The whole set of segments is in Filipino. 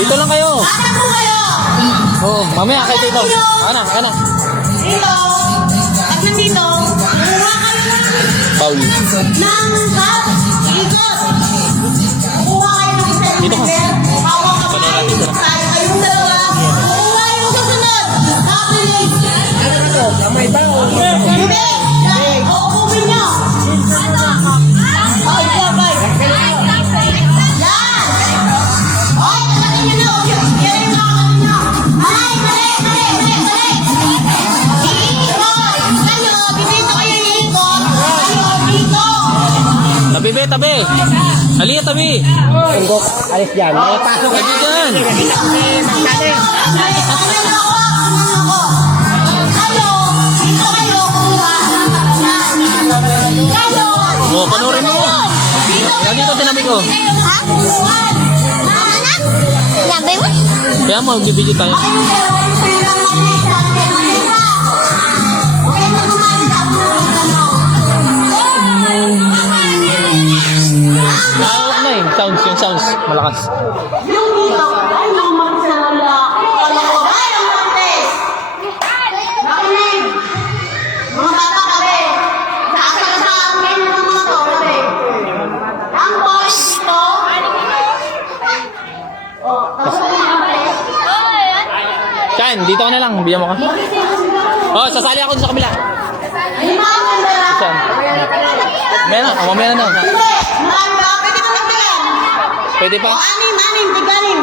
Dito lang kayo. Asan po kayo? Oo, mamaya kayo dito. Ana. Dito. At nandito, kuha kayo Paul. ng cup. Ikot. Kuha kayo ng isa. Dito ka. Hawak ka Panood natin ito. kayong dalawa. Kuha yung susunod. Happening. Ano na to? Kamay ba o? Hindi. Uupumin nyo. Oh, yeah, bye. Yan. Oy, talagang yun na. Yan yung nakakasin nyo. Ay, mali. Iikot. Kayo, dito kayo iikot. Kayo, dito. Tabi. Halika, tabi. Tunggok, alis dyan. May pasok Tabi dyan. Oo, panoorin mo. Yan dito, tinabi ko. Sabi mo? Kaya mo, magbibigay tayo. Nakawak na eh. Yung sounds. Malakas. Yung dito, ay naman sa lalaki. Alam ko, ay ang martes. Nakinig. Mga bata kami. Sa amin ng mga tore. Ang boys dito. Oh, tapos yung martes. Chan, dito ka na lang. Bigyan mo ka. Oh, sasali ako sa kabila. Ay, mga ganda. Chan. Mamaya na. Hindi, mga pwede ka nagdagan. Pwede pa? O, anim, tiganim.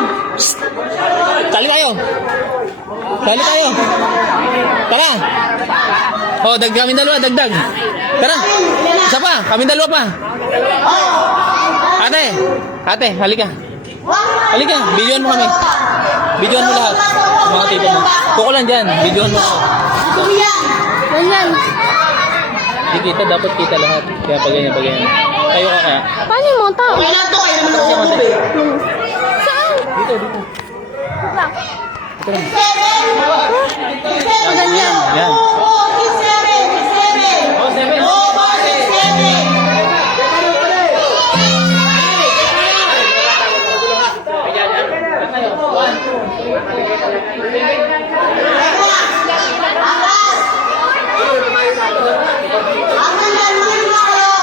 Sali tayo. Tara. Oh, kami dalawa, dagdag. Tara. Isa pa, kami dalawa pa. Oh, Ate, halika. Halika, videoan mo kami. Videoan mo lahat. Mga tito mo. Kuko lang dyan, videoan mo. Tumiyan. Ganyan. Di kita, dapat kita lahat. Kaya pag ganyan. Kayo ka kaya. Paano mo ito? Okay lang to, kayo naman ako eh. Saan? Dito. Ganyan. Yan. Oo, 6-7. Oh, 7. Oo, 6-7. Akas. Ang ganda naman mo kayo.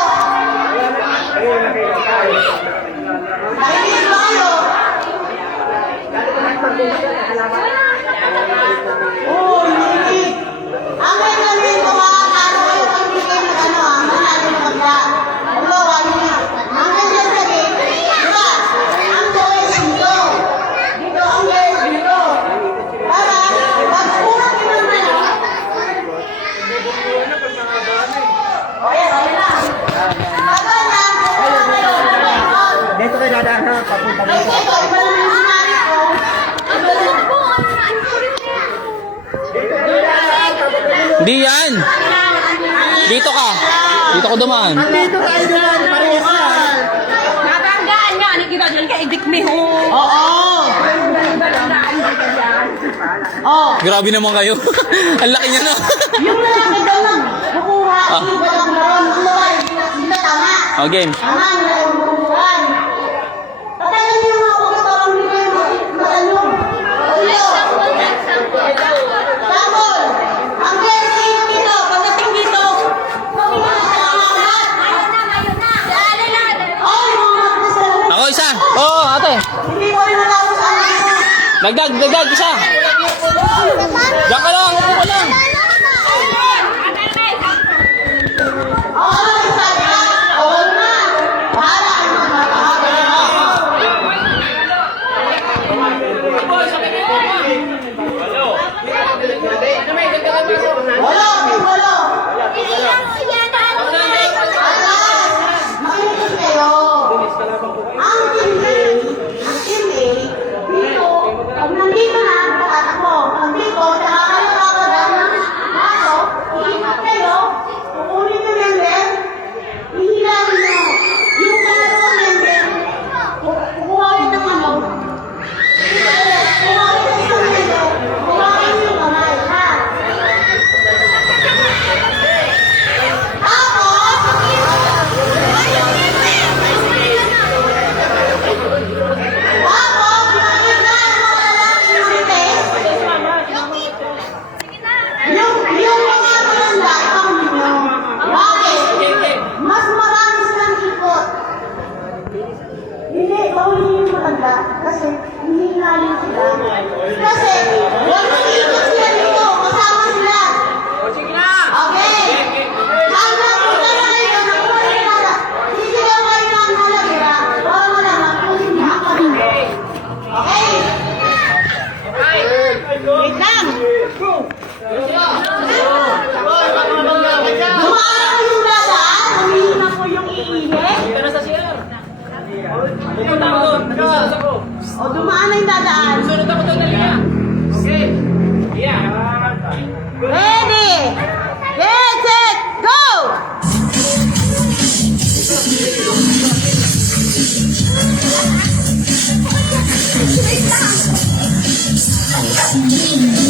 Nakinig ba kayo? Oo, nakinig. Ang gagawin ko mga ano kayo pag hindi kayo mag-ano manalo ng pagka. Halimbawa, ang ganda sa game, di ba? Ang gawin dito. Dito, ang gawin dito. Para, pag unang pinamano, o yan, okay na. Bago na, Dito kayo dadaan ha. Papunta mo. ay, ito, iba naman yung sinabi ko. Di yan. Dito ka. Dito ko dumaan. Dito tayo dyan. Parehas yan. Natanggaan nga. Ano kita dyan ka? Idik me ho. Oo. Oh, Grabe naman kayo. Ang laki niya na. yung lalaki daw lang kukuha, yung walang baron, yung babae, hindi na tama. Oh, game. Tama, yung lalaki kukuhan. Patayin niyo mga kukuha, parang hindi kayo matalong. Ulo. Sabol. Ang blessing dito, pagdating dito, pabigyan ka lang ang lahat. Oh, yung mga matas na lahat. Ako isa. Oo, ate. Hindi ko rin natapos ang Dagdag, isa. Diyan ka lang, upo ka lang. Nandito na, tatakbo. Nandito, tsaka kayo kakagal ng aso, iingat kayo, kukunin nyo na kasi hindi namin sila. Kasi, walong ikot sila dito, kasama sila. Okay. Hanggang punta na kayo, nakuha na nila. Sisigaw kayo ng nalagura, para malaman kung hindi ako dito. Okay? Wait lang. Dumaan ako yung dadaan, humihina po yung iihi. O, dumaan na yung dadaan. Ready? Get set, go! Thank you.